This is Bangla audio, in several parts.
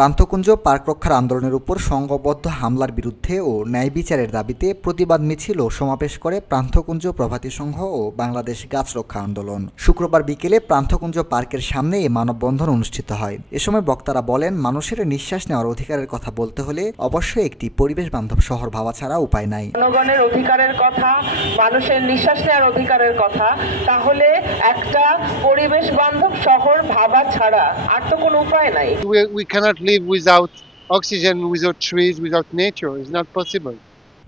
প্রান্তকুঞ্জ পার্ক রক্ষার আন্দোলনের উপর সংঘবদ্ধ হামলার বিরুদ্ধে ও ন্যায় বিচারের দাবিতে প্রতিবাদ মিছিল ও সমাবেশ করে প্রান্তকুঞ্জ প্রভাতী সংঘ ও বাংলাদেশ গাছ রক্ষা আন্দোলন। শুক্রবার বিকেলে প্রান্তকুঞ্জ পার্কের সামনে এই মানববন্ধন অনুষ্ঠিত হয়। এ সময় বক্তারা বলেন, মানুষের নিঃশ্বাস নেওয়ার অধিকারের কথা বলতে হলে অবশ্যই একটি পরিবেশ বান্ধব শহর ভাবা ছাড়া উপায় নাই। জনগণের অধিকারের কথা, মানুষের নিঃশ্বাস নেওয়ার অধিকারের কথা, তাহলে একটা পরিবেশ বান্ধব শহর ভাবা ছাড়া আর তো কোনো উপায় নাই। We cannot live without oxygen, without trees, without nature. It's not possible.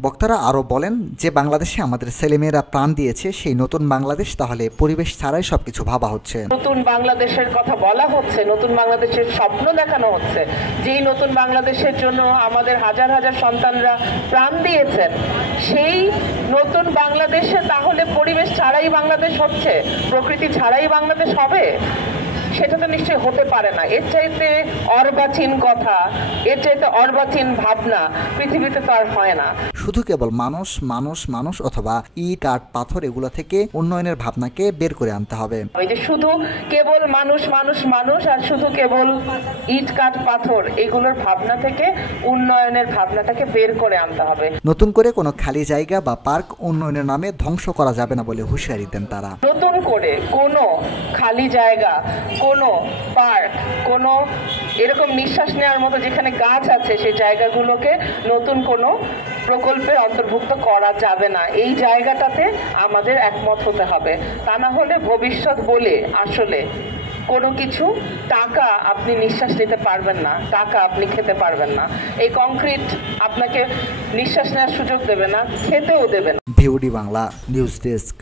বক্তারা আরও বলেন, যে বাংলাদেশে আমাদের ছেলেমেয়েরা প্রাণ দিয়েছে সেই নতুন বাংলাদেশ তাহলে পরিবেশ ছাড়াই সবকিছু ভাবা হচ্ছে। নতুন বাংলাদেশের কথা বলা হচ্ছে, নতুন বাংলাদেশের স্বপ্ন দেখানো হচ্ছে। যেই নতুন বাংলাদেশের জন্য আমাদের হাজার হাজার সন্তানরা প্রাণ দিয়েছেন, সেই নতুন বাংলাদেশে তাহলে পরিবেশ ছাড়াই বাংলাদেশ হচ্ছে, প্রকৃতি ছাড়াই বাংলাদেশ হবে? সেটা তো নিশ্চয়ই হতে পারে না। এর চাইতে অর্বাচীন কথা, এর চাইতে অর্বাচীন ভাবনা পৃথিবীতে তো আর হয় না। শুধু কেবল মানুষ মানুষ মানুষ অথবা ইট কাঠ পাথর এগুলো থেকে উন্নয়নের ভাবনাকে বের করে আনতে হবে। এই যে শুধু কেবল মানুষ মানুষ মানুষ আর শুধু কেবল ইট কাঠ পাথর এগুলোর ভাবনা থেকে উন্নয়নের ভাবনাটাকে বের করে আনতে হবে। নতুন করে কোনো খালি জায়গা বা পার্ক উন্নয়নের নামে ধ্বংস করা যাবে না বলে হুঁশিয়ারি দেন তারা। নতুন করে কোনো খালি জায়গা, কোনো পার্ক, কোনো এরকম নিঃশ্বাস নেওয়ার মতো যেখানে গাছ আছে সেই জায়গাগুলোকে নতুন কোনো প্রকল্পের অন্তর্ভুক্ত করা যাবে না। এই জায়গাটাতে আমাদের একমত হতে হবে। তা না হলে ভবিষ্যৎ বলে আসলে কোনো কিছু, টাকা আপনি নিঃশ্বাস নিতে পারবেন না, টাকা আপনি খেতে পারবেন না। এই কংক্রিট আপনাকে নিঃশ্বাস নেওয়ার সুযোগ দেবে না, খেতেও দেবে না। VOD Bangla news desk.